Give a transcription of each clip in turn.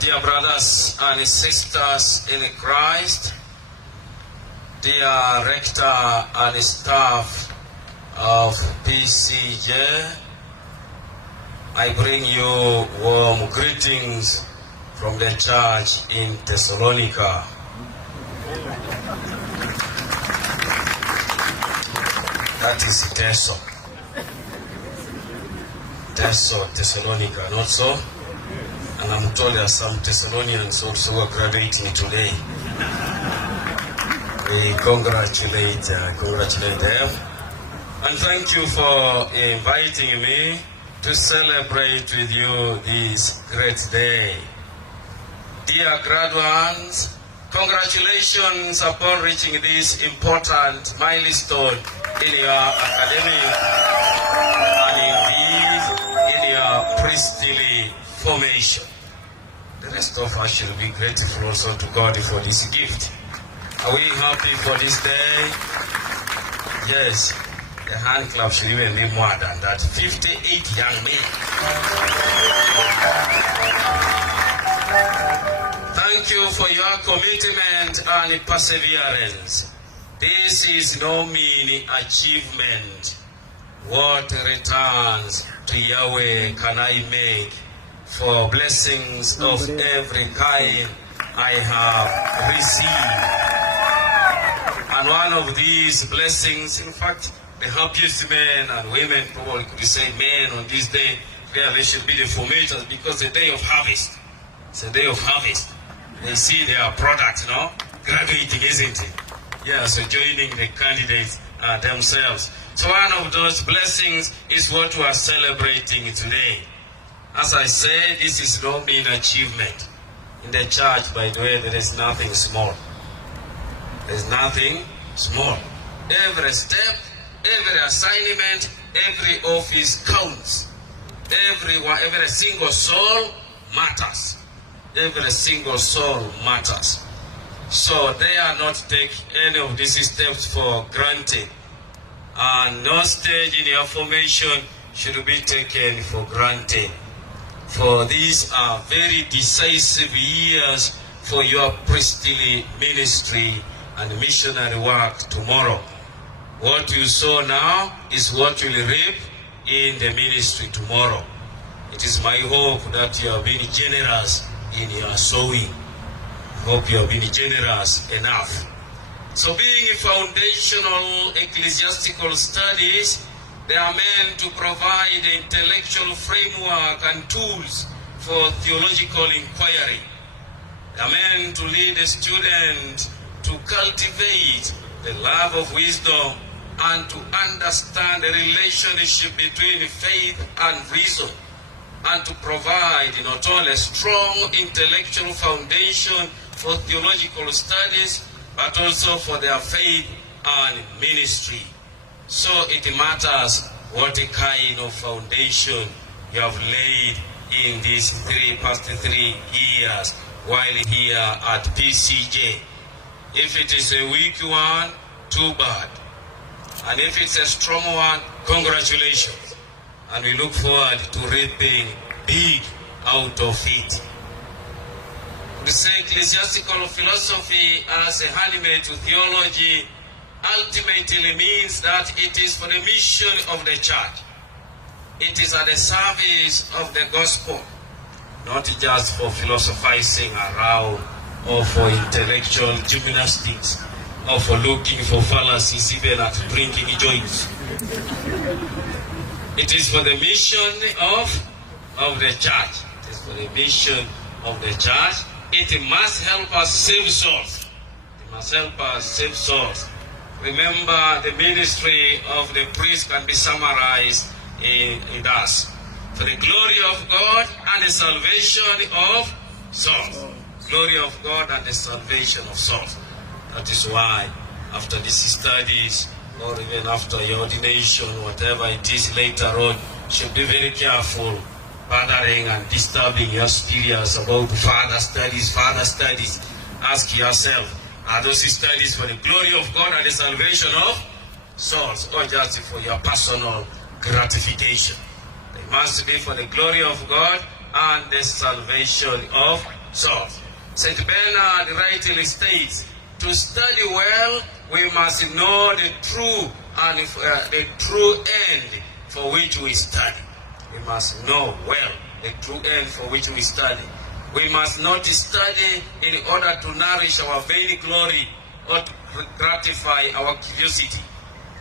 Dear brothers and sisters in Christ, dear rector and staff of PCJ, I bring you warm greetings from the church in Thessalonica. That is Thessalonica, not so? And I'm told there are some Thessalonians also who are graduating today. We congratulate them. And thank you for inviting me to celebrate with you this great day. Dear graduates, congratulations upon reaching this important milestone in your academic and indeed in your priestly formation. The rest of us should be grateful also to God for this gift. Are we happy for this day? Yes. The hand clap should even be more than that. 58 young men. Thank you for your commitment and perseverance. This is no mean achievement. What returns to Yahweh can I make for blessings of every kind I have received? And one of these blessings, in fact, the happiest men and women probably could say men on this day, they should be the formators, because the day of harvest. It's a day of harvest. They see their product, graduating, isn't it? Yeah, so joining the candidates themselves. So one of those blessings is what we are celebrating today. As I said, this is no mean achievement. In the church, by the way, there is nothing small. There's nothing small. Every step, every assignment, every office counts. Every single soul matters. Every single soul matters. So they are not take any of these steps for granted. And no stage in your formation should be taken for granted. For these are very decisive years for your priestly ministry and missionary work tomorrow. What you sow now is what you will reap in the ministry tomorrow. It is my hope that you have been generous in your sowing. I hope you have been generous enough. So being foundational ecclesiastical studies, they are meant to provide intellectual framework and tools for theological inquiry. They are meant to lead the student to cultivate the love of wisdom and to understand the relationship between faith and reason, and to provide not only a strong intellectual foundation for theological studies, but also for their faith and ministry. So it matters what kind of foundation you have laid in these past 3 years while here at PCJ. If it is a weak one, too bad. And if it's a strong one, congratulations. And we look forward to reaping big out of it. We say ecclesiastical philosophy as a handmaid to theology ultimately means that it is for the mission of the church. It is at the service of the gospel, not just for philosophizing around or for intellectual gymnastics or for looking for fallacies even at drinking joints. It is for the mission of the church. It is for the mission of the church. It must help us save souls. It must help us save souls. Remember, the ministry of the priest can be summarized in us. For the glory of God and the salvation of souls. Glory of God and the salvation of souls. That is why, after these studies, or even after your ordination, whatever it is later on, you should be very careful bothering and disturbing your spirits about further studies. Ask yourself, are those studies for the glory of God and the salvation of souls, or just for your personal gratification? They must be for the glory of God and the salvation of So, St. Bernard rightly states, to study well, we must know the true end for which we study. We must know well the true end for which we study. We must not study in order to nourish our vain glory or to gratify our curiosity,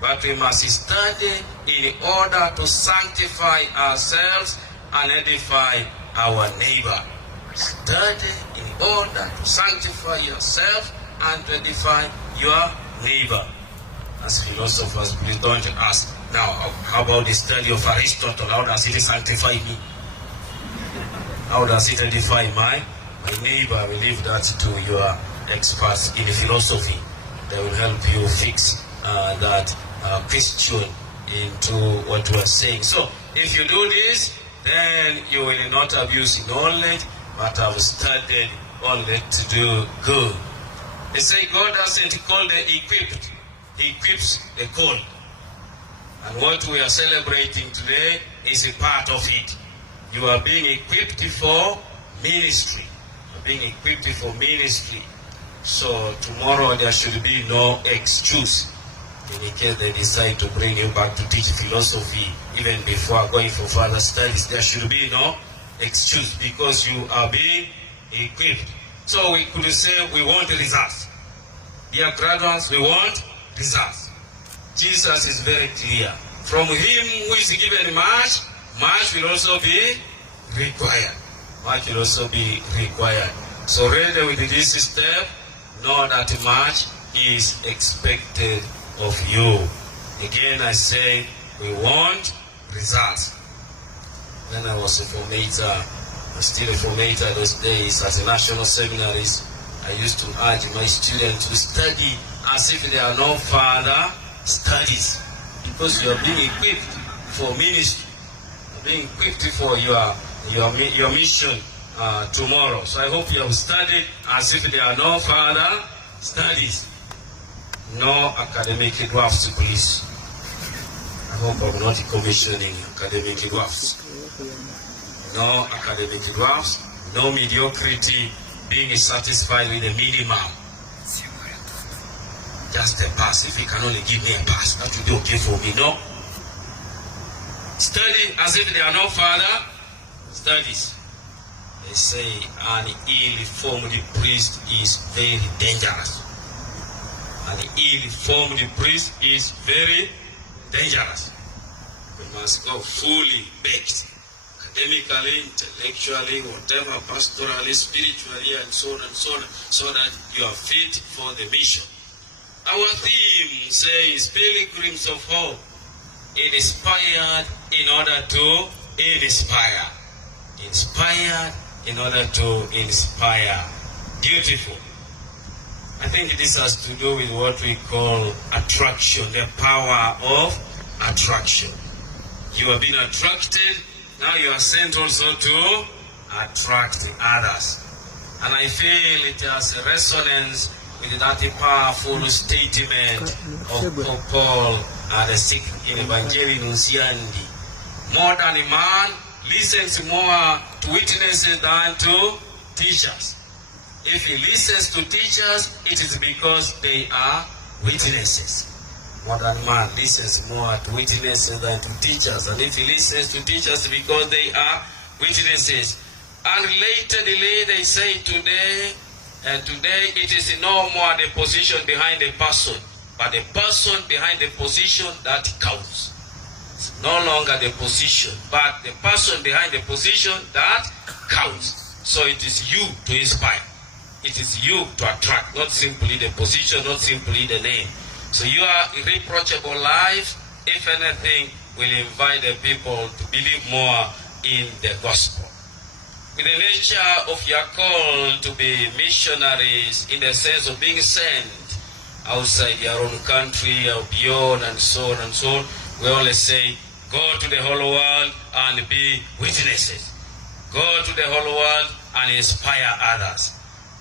but we must study in order to sanctify ourselves and edify our neighbor. Study in order to sanctify yourself and to edify your neighbor. As philosophers, please don't ask, now, how about the study of Aristotle? How does it sanctify me? How does it edify my neighbor? I will leave that to your experts in philosophy. They will help you fix that question into what we are saying. So, if you do this, then you will not abuse knowledge, but have studied only to do good. They say God doesn't call the equipped, He equips the called. And what we are celebrating today is a part of it. You are being equipped for ministry. You are being equipped for ministry. So tomorrow there should be no excuse in case they decide to bring you back to teach philosophy even before going for further studies. There should be no excuse because you are being equipped. So we could say we want results. Dear graduates, we want results. Jesus is very clear. From him who is given much, much will also be required. Much will also be required. So ready with this step, know that much is expected of you. Again, I say we want results. When I was a formator, still a formator those days at the national seminaries, I used to urge my students to study as if there are no further studies, because you are being equipped for ministry, you are being equipped for your mission tomorrow. So I hope you have studied as if there are no further studies. No academic drafts, please. I hope I'm not commissioning academic drafts. No academic drafts, no mediocrity, being satisfied with the minimum. Just a pass. If you can only give me a pass, that will be okay for me. No. Study as if there are no further studies. They say an ill-formed priest is very dangerous. An ill-formed priest is very dangerous. We must go fully baked, academically, intellectually, whatever, pastorally, spiritually, and so on and so on, so that you are fit for the mission. Our theme says Pilgrims of Hope, inspired in order to inspire. Inspired in order to inspire. Beautiful. I think this has to do with what we call attraction, the power of attraction. You have been attracted, now you are sent also to attract others. And I feel it has a resonance with that powerful statement of Paul the sixth in Evangelium Nunciandi. More than a man listens more to witnesses than to teachers. If he listens to teachers, it is because they are witnesses. More than man listens more to witnesses than to teachers. And if he listens to teachers, because they are witnesses. And relatedly, they say today it is no more the position behind the person, but the person behind the position that counts. It's no longer the position, but the person behind the position that counts. So it is you to inspire. It is you to attract, not simply the position, not simply the name. So your irreproachable life, if anything, will invite the people to believe more in the gospel. With the nature of your call to be missionaries in the sense of being sent outside your own country or beyond and so on and so on, we always say, go to the whole world and be witnesses. Go to the whole world and inspire others.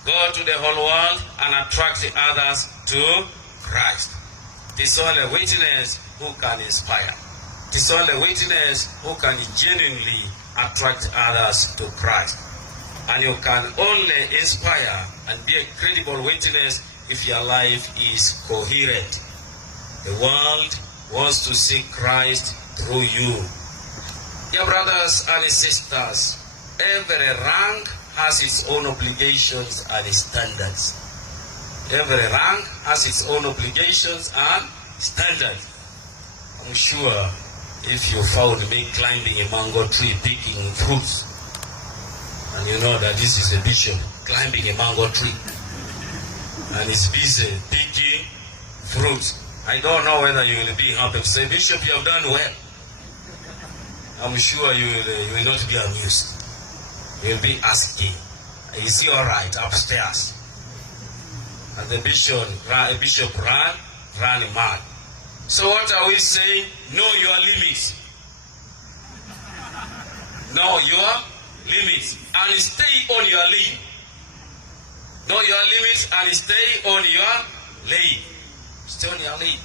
Go to the whole world and attract the others to Christ. It is only a witness who can inspire. It is only a witness who can genuinely attract others to Christ. And you can only inspire and be a credible witness if your life is coherent. The world wants to see Christ through you. Dear brothers and sisters, every rank has its own obligations and standards. Every rank has its own obligations and standards. I'm sure if you found me climbing a mango tree picking fruits, and you know that this is a bishop climbing a mango tree, and he's busy picking fruits, I don't know whether you will be happy to say, Bishop, you have done well. I'm sure you will not be amused. You will be asking, is he all right upstairs? And the bishop ran mad. So what are we saying? Know your limits. Know your limits and stay on your lane. Know your limits and stay on your lane. Stay on your lane.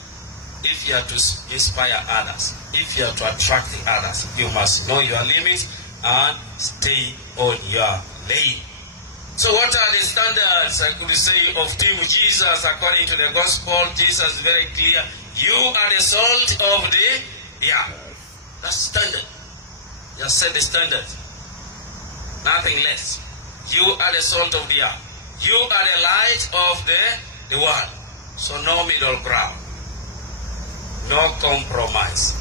If you are to inspire others, if you are to attract the others, you must know your limits and stay on your lane. So what are the standards, I could say, of Team Jesus according to the gospel? Jesus is very clear. You are the salt of the earth. That's standard. You have set the standard. Nothing less. You are the salt of the earth. You are the light of the world. So no middle ground. No compromise.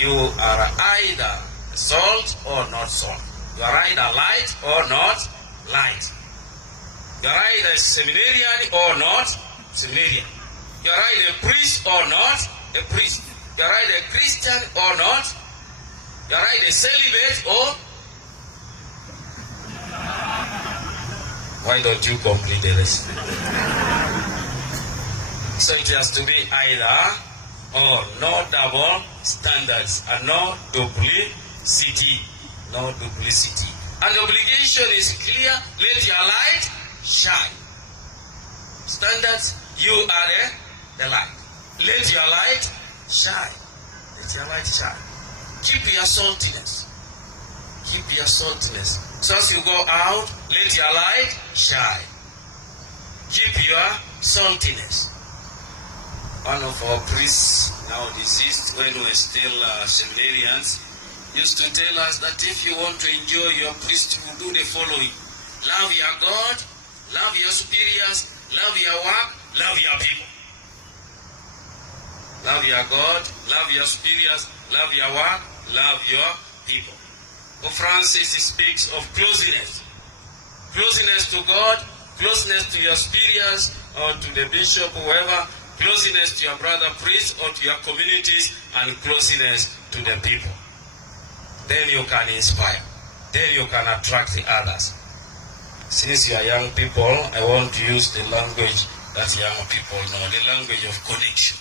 You are either salt or not salt. You are either light or not light. You are either seminarian or not seminarian. You are either a priest or not a priest. You are either a Christian or not. You are either celibate or... Why don't you complete the rest? So it has to be either or, no double standards and no duplicity. No duplicity. And the obligation is clear. Let your light shine. Standards, you are the light. Let your light shine. Let your light shine. Keep your saltiness. Keep your saltiness. So as you go out, let your light shine. Keep your saltiness. One of our priests, now deceased, when we were still seminarians, used to tell us that if you want to enjoy your priesthood, do the following. Love your God, love your superiors, love your work, love your people. Love your God, love your superiors, love your work, love your people. Pope Francis speaks of closeness. Closeness to God, closeness to your superiors or to the bishop, whoever, closeness to your brother priest or to your communities, and closeness to the people. Then you can inspire. Then you can attract the others. Since you are young people, I want to use the language that young people know, the language of connection.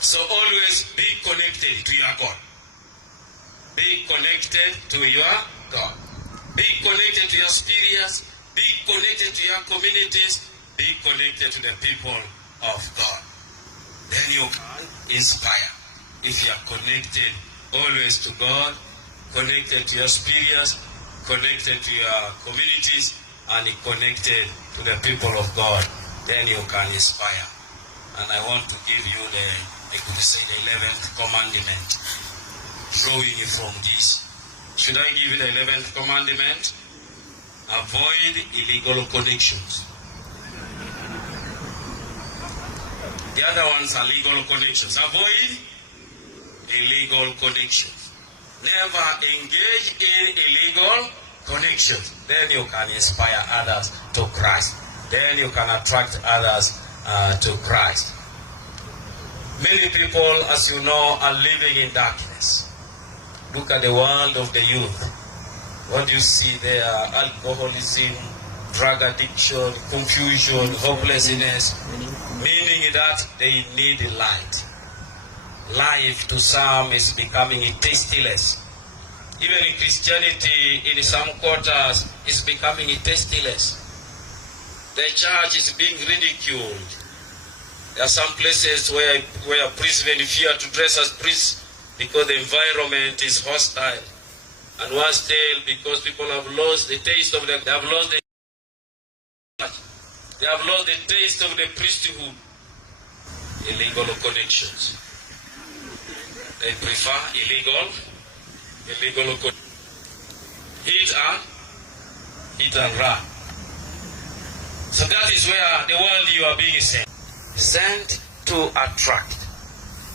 So always be connected to your God. Be connected to your God. Be connected to your superiors. Be connected to your communities. Be connected to the people of God. Then you can inspire. If you are connected always to God, connected to your superiors, connected to your communities, and connected to the people of God, then you can inspire. And I want to give you the 11th commandment, drawing from this. Should I give you the 11th commandment? Avoid illegal connections. The other ones are legal connections. Avoid illegal connections. Never engage in illegal connections. Then you can inspire others to Christ. Then you can attract others to Christ. Many people, as you know, are living in darkness. Look at the world of the youth. What do you see there? Alcoholism, drug addiction, confusion, hopelessness. Meaning that they need light. Life to some is becoming tasteless. Even in Christianity, in some quarters, is becoming tasteless. The church is being ridiculed. There are some places where priests even fear to dress as priests because the environment is hostile. And was tale because people have lost the taste of the, they have lost the taste of the priesthood. Illegal connections. They prefer illegal hit and run. So that is where the world you are being sent. Sent to attract.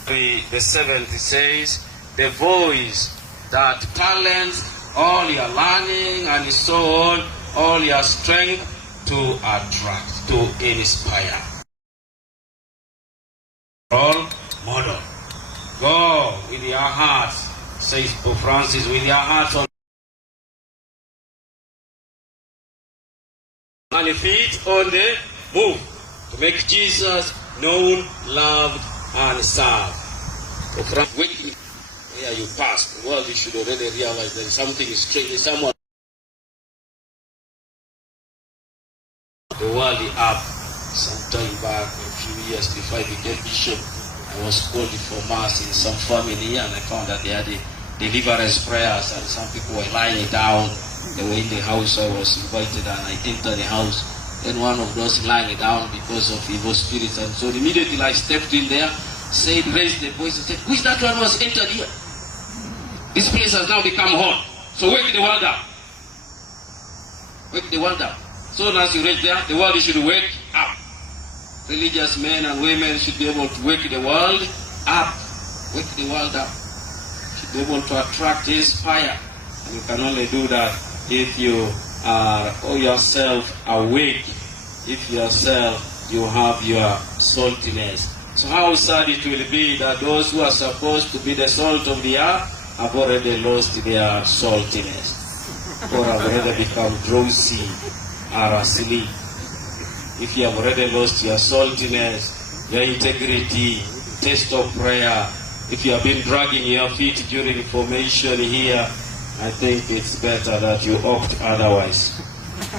The seventh says, the voice that talents all your learning and so on, all your strength to attract, to inspire. Role model. Go with your heart, says Pope Francis, with your heart on and feet on the move to make Jesus known, loved, and served. Pope Francis, wait, where you pass, the world you should already realize that something is strange. Someone the world up some time back, a few years before I became bishop. I was called for mass in some family and I found that they had the deliverance prayers and some people were lying down. They were in the house, so I was invited and I entered the house. Then one of those lying down because of evil spirits, and so immediately I stepped in there, said, raised the voice and said, who is that one who has entered here? This place has now become hot. So wake the world up. Wake the world up. So as you reach there, the world should wake up. Religious men and women should be able to wake the world up. Wake the world up. Should be able to attract, inspire. And you can only do that if you are yourself awake. If yourself you have your saltiness. So how sad it will be that those who are supposed to be the salt of the earth have already lost their saltiness. Or have already become drowsy or asleep. If you have already lost your saltiness, your integrity, taste of prayer, if you have been dragging your feet during formation here, I think it's better that you opt otherwise.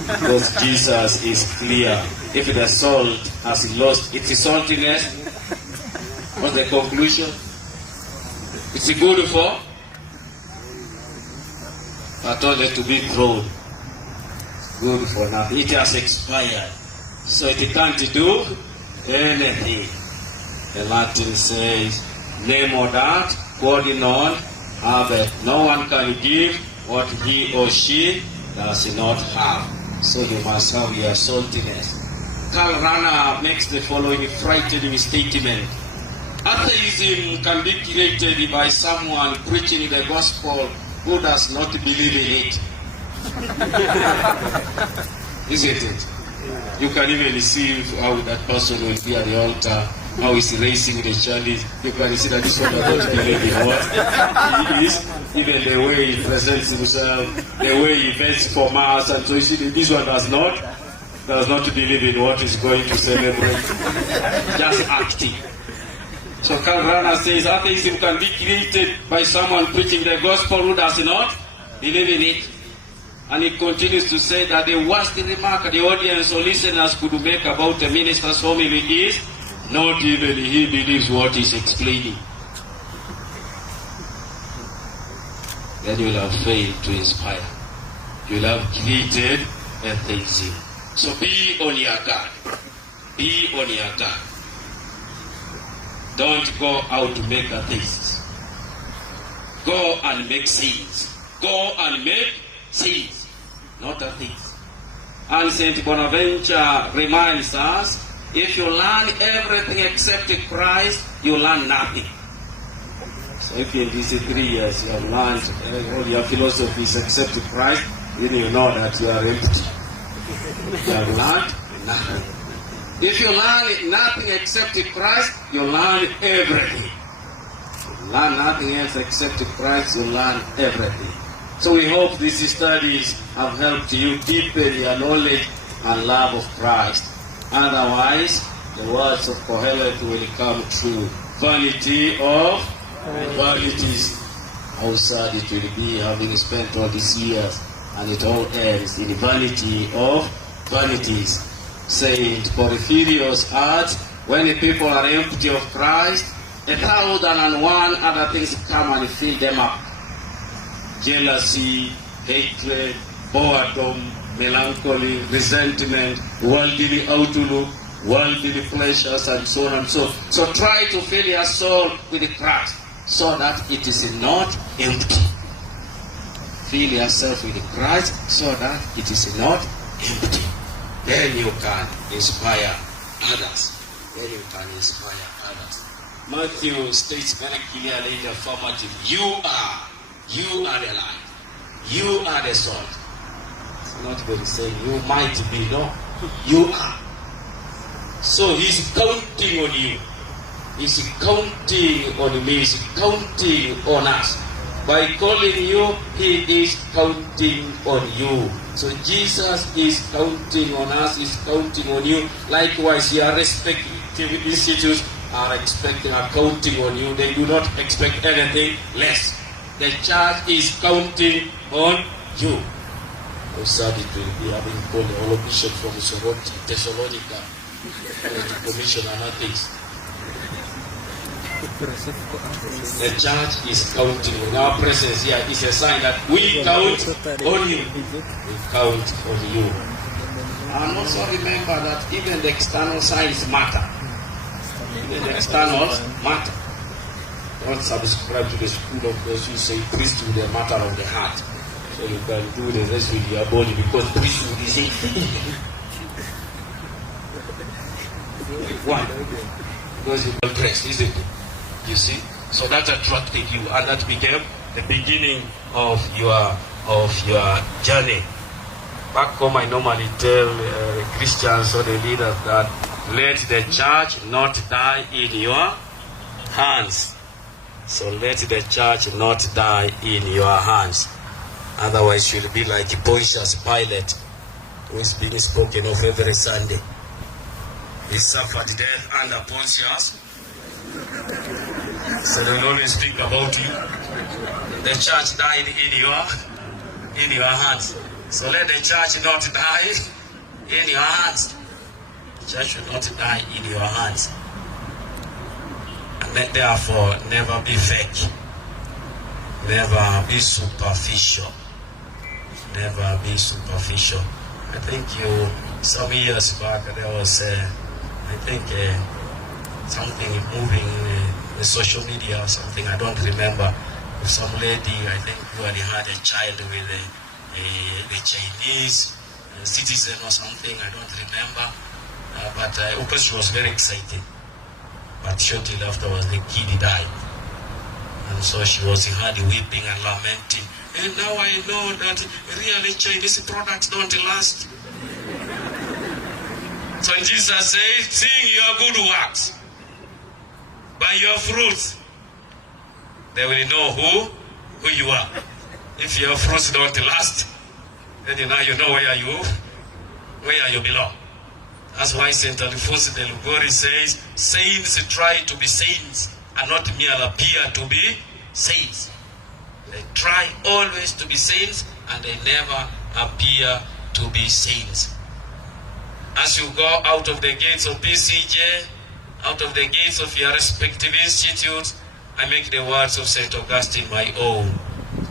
Because Jesus is clear. If the salt has lost its saltiness, what's the conclusion? It's good for, but only to be thrown. Good for nothing. It has expired. So it can't do anything. The Latin says, nemo dat, quod non habet. No one can give what he or she does not have. So you must have your saltiness. Karl Rahner makes the following frightening statement. Atheism can be created by someone preaching the gospel who does not believe in it. Isn't it? You can even see how that person will be at the altar, how he's raising the chalice. You can see that this one does not believe in what he is. Even the way he presents himself, the way he vests for mass, and so you see this one does not believe in what he's going to celebrate. Just acting. So Karl Rahner says atheism can be created by someone preaching the gospel who does not believe in it. And he continues to say that the worst remark the audience or listeners could make about the minister's homily is not even he believes what he's explaining. Then you will have failed to inspire. You will have created atheism. So be on your guard. Be on your guard. Don't go out to make atheists. Go and make saints. Go and make saints, not atheists. And St. Bonaventure reminds us, if you learn everything except Christ, you learn nothing. So if in these 3 years you have learned all your philosophies except Christ, then you know that you are empty. You have learned nothing. If you learn nothing except Christ, you learn everything. If you learn nothing else except Christ, you learn everything. So we hope these studies have helped you deepen your knowledge and love of Christ. Otherwise, the words of Kohelet will come true. Vanity of vanities. How sad it will be having spent all these years and it all ends in vanity of vanities. Saint Porphyrios adds, when the people are empty of Christ, 1,001 other things come and fill them up. jealousy, hatred, boredom, melancholy, resentment, worldly outlook, worldly pleasures, and so on and so on. So try to fill your soul with Christ so that it is not empty. Fill yourself with Christ so that it is not empty. Then you can inspire others. Then you can inspire others. Matthew states very clearly in the affirmative, you are the light. You are the salt. It's not very saying you might be, no. You are. So he's counting on you. He's counting on me. He's counting on us. By calling you, he is counting on you. So Jesus is counting on us, is counting on you. Likewise, your respective institutes are counting on you. They do not expect anything less. The church is counting on you. How sad it will be having called the whole bishop from Thessalonica to commission another things. The church is counting on our presence here. Is a sign that we count on you. We count on you. And also remember that even the external signs matter. Even the externals matter. Don't subscribe to the school of those who say priesthood is a matter of the heart. So you can do the rest with your body because priesthood is in. Why? Because you are dressed, isn't it? You see? So that attracted you, and that became the beginning of your journey. Back home, I normally tell Christians or the leaders that let the church not die in your hands. So let the church not die in your hands. Otherwise, you'll be like Pontius Pilate, who is being spoken of every Sunday. He suffered death under Pontius. So they will always speak about you. The church died in your hands. So let the church not die in your hands. The church should not die in your hands. And therefore, never be fake. Never be superficial. Never be superficial. I think some years back, there was, something moving in the social media or something, I don't remember. Some lady, I think, who had had a child with a Chinese citizen or something, I don't remember. But of course she was very excited. But shortly afterwards, the kid died. And so she was hardly weeping and lamenting. And now I know that really Chinese products don't last. So Jesus says, seeing your good works, by your fruits, they will know who you are. If your fruits don't last, then now you know where you belong. That's why St. Alphonse de Liguori says, saints try to be saints and not merely appear to be saints. They try always to be saints and they never appear to be saints. As you go out of the gates of PCJ, out of the gates of your respective institutes, I make the words of St. Augustine my own.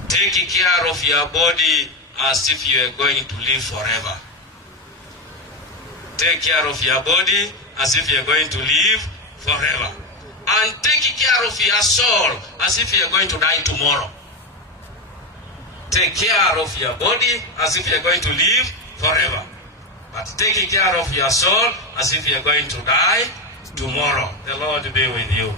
Take care of your body as if you are going to live forever. Take care of your body as if you are going to live forever. And take care of your soul as if you are going to die tomorrow. Take care of your body as if you are going to live forever. But take care of your soul as if you are going to die tomorrow. The Lord be with you.